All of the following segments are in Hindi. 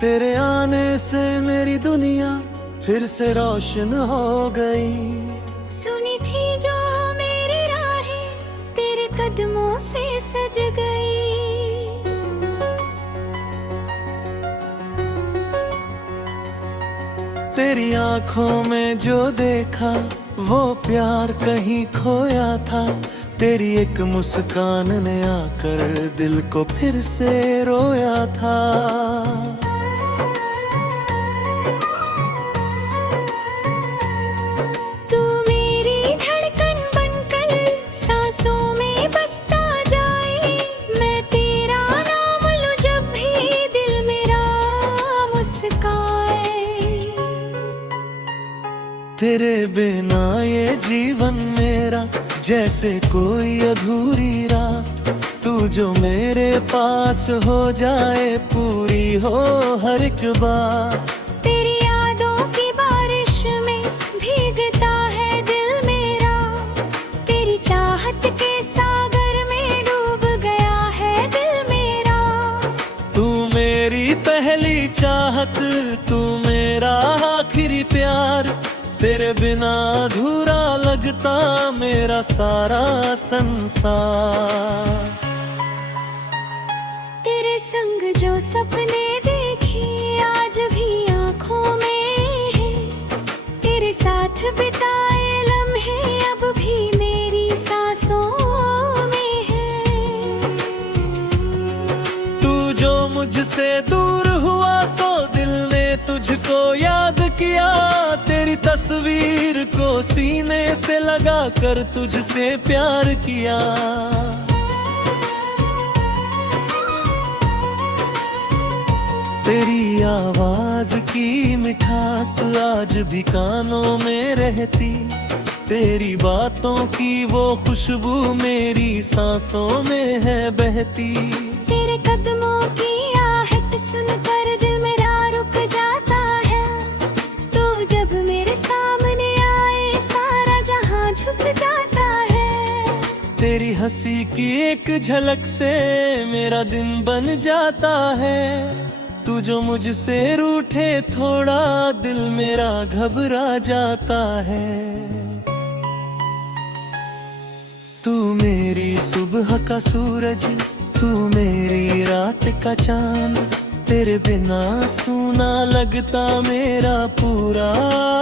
तेरे आने से मेरी दुनिया फिर से रोशन हो गई। सुनी थी जो मेरी राहें तेरे कदमों से सज गई। तेरी आंखों में जो देखा वो प्यार कहीं खोया था। तेरी एक मुस्कान ने आकर दिल को फिर से रोया था। तू मेरी धड़कन बनकर सांसों में बसता जाए। मैं तेरा नाम लूं जब भी दिल मेरा मुस्काए। तेरे बिना ये जीवन मेरा जैसे कोई अधूरी रात। तू जो मेरे पास हो जाए पूरी हो हर एक बात। तेरी यादों की बारिश में भीगता है दिल मेरा। तेरी चाहत के सागर में डूब गया है दिल मेरा। तू मेरी पहली चाहत, तू मेरा आखिरी प्यार। तेरे बिना अधूरा लगता मेरा सारा संसार। तेरे संग जो सपने देखे आज भी आंखों में है। तेरे साथ बिताए लम्हे अब भी मेरी सांसों में है। तू जो मुझसे दूर हुआ तो दिल ने तुझको याद किया। तेरी तस्वीर को सीने से लगा कर तुझसे प्यार किया। तेरी आवाज की मिठास आज भी कानों में रहती। तेरी बातों की वो खुशबू मेरी सांसों में है बहती। तेरे कदमों की आहट सुनकर दिल मेरा रुक जाता है। तू जब मेरे सामने आए सारा जहां झुक जाता है। तेरी हंसी की एक झलक से मेरा दिन बन जाता है। तू जो मुझसे रूठे थोड़ा दिल मेरा घबरा जाता है। तू मेरी सुबह का सूरज, तू मेरी रात का चांद। तेरे बिना सूना लगता मेरा पूरा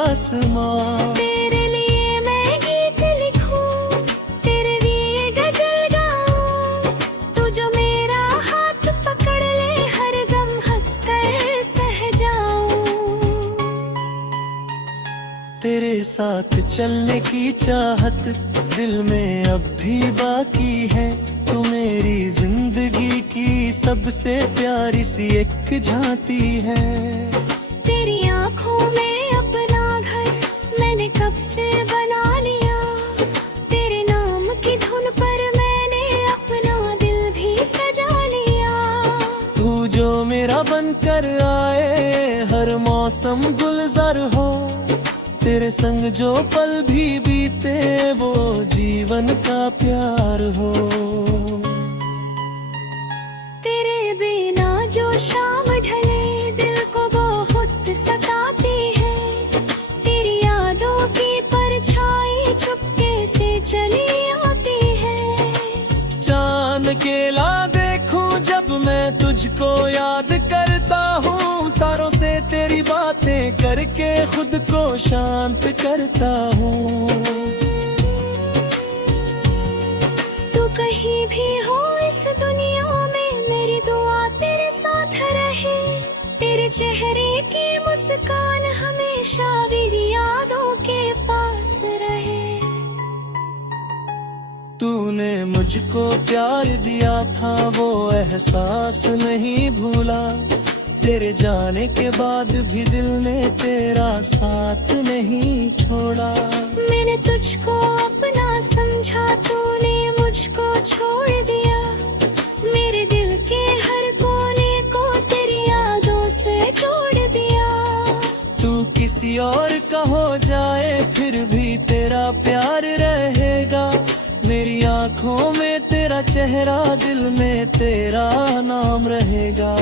आसमां। तेरे लिए मैं गीत लिखूं, तेरे लिए गजल गाऊं। तू जो मेरा हाथ पकड़ ले हर गम हंसकर सह जाऊं। तेरे साथ चलने की चाहत दिल में अब भी बाकी है। तू मेरी जिंदगी की सबसे प्यारी सी एक झांकी है। तेरी आंखों में अपना घर मैंने कब से बना लिया। तेरे नाम की धुन पर मैंने अपना दिल भी सजा लिया। तू जो मेरा बनकर आए हर मौसम गुलजार हो। तेरे संग जो पल भी बीते वो जीवन का प्यार हो। तेरे बिना जो शाम ढले दिल को बहुत सताती है। तेरी यादों की परछाई चुपके से चली आती है। चांद अकेला देखूं जब मैं तुझको याद करता हूँ। तारों से तेरी बातें करके खुद को शांत करता हूँ। तू कहीं भी हो इस दुनिया में मेरी दुआ तेरे साथ रहे। तेरे चेहरे की मुस्कान हमेशा मेरी यादों के पास रहे। तूने मुझको प्यार दिया था वो एहसास नहीं भूला। तेरे जाने के बाद भी दिल ने तेरा साथ नहीं छोड़ा। मैंने तुझको अपना समझा तूने मुझको छोड़ दिया। मेरे दिल के हर कोने को तेरी यादों से जोड़ दिया। तू किसी और का हो जाए फिर भी तेरा प्यार रहेगा। मेरी आंखों में तेरा चेहरा, दिल में तेरा नाम रहेगा।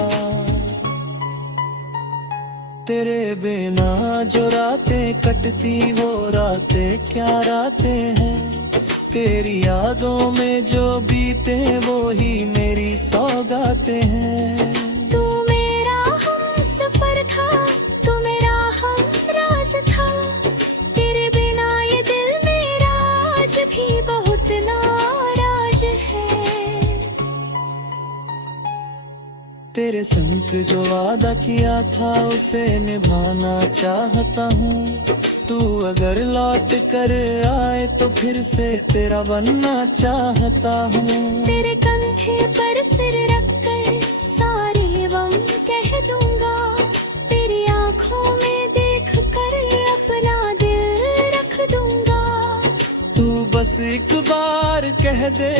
तेरे बिना जो रातें कटती वो रातें क्या रातें हैं। तेरी यादों में जो बीते वो ही मेरी सौगातें हैं। तू मेरा हमसफर था, तू मेरा हमराज था। तेरे बिना ये दिल मेरा आज भी बहुत नाराज है। तेरे संग जो वादा किया था उसे निभाना चाहता हूँ। तू अगर लौट कर आए तो फिर से तेरा बनना चाहता हूँ। तेरे कंधे पर सिर रख कर सारे गम कह दूंगा। तेरी आंखों में देख कर अपना दिल रख दूंगा। तू बस एक बार कह दे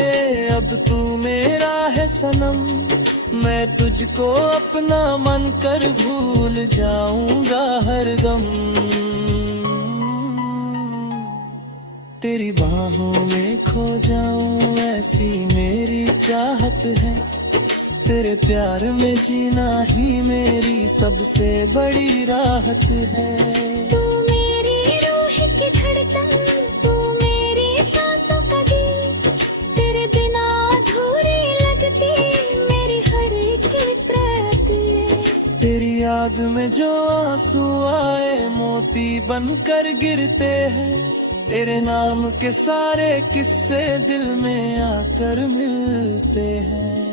अब तू मेरा है सनम। मैं तुझको अपना मन कर भूल जाऊंगा हर गम। तेरी बाहों में खो जाऊं ऐसी मेरी चाहत है। तेरे प्यार में जीना ही मेरी सबसे बड़ी राहत है। तू मेरी रूह की धड़कन, तू मेरी सांसों का गीत। तेरे बिना अधूरी लगती मेरी हर एक रात। तेरी याद में जो आंसू आए मोती बनकर गिरते हैं। तेरे नाम के सारे किस्से दिल में आकर मिलते हैं।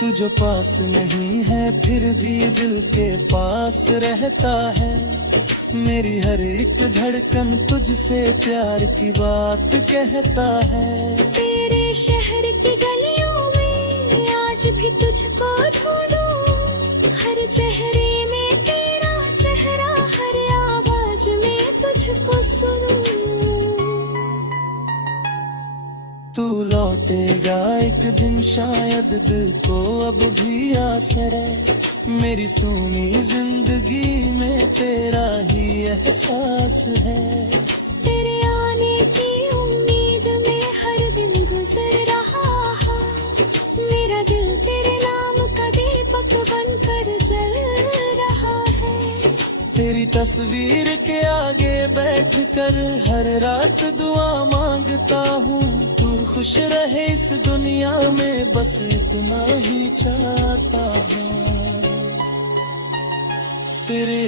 तू जो पास नहीं है फिर भी दिल के पास रहता है। मेरी हर एक धड़कन तुझसे प्यार की बात कहता है। तेरे शहर की गलियों में आज भी तुझको ढूंढूं। हर चेहरे में तेरा चेहरा, हर आवाज में तुझको सुनूं। तू लौटेगा एक दिन शायद दिल को अब भी आस है। मेरी सूनी जिंदगी में तेरा ही एहसास है। तेरे आने की उम्मीद में हर दिन गुजर रहा है। मेरा दिल तेरे नाम का दीपक बनकर जल रहा है। तेरी तस्वीर के आगे बैठकर हर रात दुआ मांगता हूँ। तू खुश रहे इस दुनिया में बस इतना ही चाहता हूँ। तेरे